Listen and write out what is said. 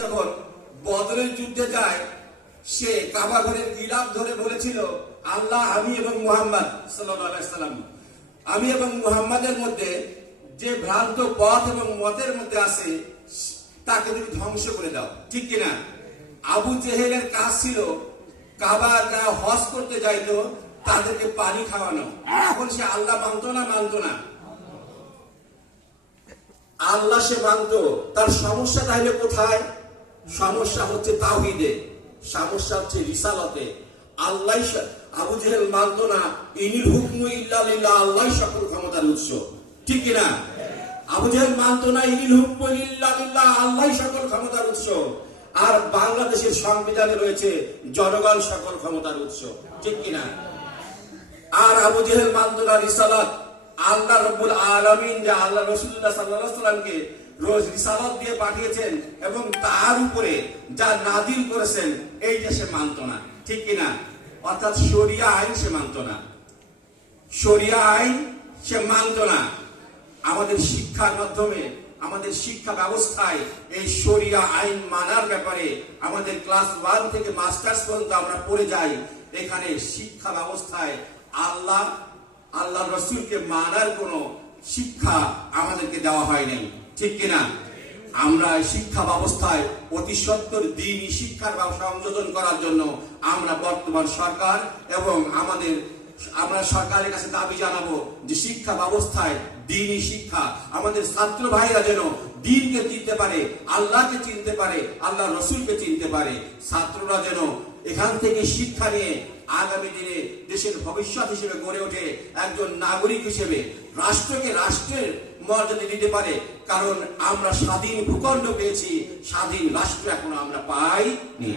যখন বদরের যুদ্ধে যায়, সে কাবা ঘরের গিলাফ ধরে বলেছিল, আল্লাহ, আমি এবং মুহাম্মদ সাল্লাল্লাহু আলাইহি সাল্লাম, আমি এবং মুহাম্মাদের মধ্যে যে ভ্রান্ত পথ এবং মতের মধ্যে আছে তাকে তুমি ধ্বংস করে দাও। ঠিক কিনা? আবু জেহেলের কাজ ছিল কাবা যারা হজ করতে যাইতো তাদেরকে পানি খাওয়ানো। এখন সে আল্লাহ মানতো না? আল্লাহ সে মানতো। তার সমস্যা তাহলে কোথায়? সমস্যা হচ্ছে তাওহীদে, সমস্যা হচ্ছে রিসালাতে। আল্লাহ, আবু জেহেল মানতো না ইনিল হুকমু ইল্লা লিল্লাহ, আল্লাহ সকল ক্ষমতার উৎস। ঠিক কিনা? আবু জেহেল মানতো না ইনিল হুকমু ইল্লা লিল্লাহ, আল্লাহ সকল ক্ষমতার উৎস। আর বাংলাদেশের সংবিধানে রয়েছে জনগণ সকল ক্ষমতার উৎস। ঠিক কিনা? আর আবু জেহেল মানতো না রিসালাত, আল্লাহ রাব্বুল আলামিন যে আল্লাহ রাসূলুল্লাহ সাল্লাল্লাহু আলাইহি সাল্লামকে রোজ রিসালাত দিয়ে পাঠিয়েছেন এবং তার উপরে যা নাযিল করেছেন এই যে সে মানতো না। ঠিক কিনা? অর্থাৎ শরিয়া আইন সে মানতো না, শরিয়া আইন সে মানতো না। আমাদের শিক্ষার মাধ্যমে, আমাদের শিক্ষা ব্যবস্থায় এই শরিয়া আইন মানার ব্যাপারে আমাদের ক্লাস 1 থেকে মাস্টার্স পর্যন্ত আমরা পড়ে যাই। এখানে শিক্ষা ব্যবস্থায় আল্লাহ রসুলকে মানার কোন শিক্ষা আমাদেরকে দেওয়া হয় নাই। ঠিক কিনা? আমরা শিক্ষা ব্যবস্থায় অতি সত্বর দ্বীনি শিক্ষার সংযোজন করার জন্য আমরা বর্তমান সরকার এবং আমরা সরকারের কাছে দাবি জানাবো যে শিক্ষা ব্যবস্থায় দ্বীনি শিক্ষা, আমাদের ছাত্র ভাইরা যেন দ্বীনকে চিনতে পারে, আল্লাহকে চিনতে পারে, আল্লাহ রসুলকে চিনতে পারে। ছাত্ররা যেন এখান থেকে শিক্ষা নিয়ে আগামী দিনে দেশের ভবিষ্যৎ হিসেবে গড়ে ওঠে, একজন নাগরিক হিসেবে রাষ্ট্রকে রাষ্ট্রের মর্যাদা দিতে পারে। কারণ আমরা স্বাধীন ভূখণ্ড পেয়েছি, স্বাধীন রাষ্ট্র এখনো আমরা পাইনি।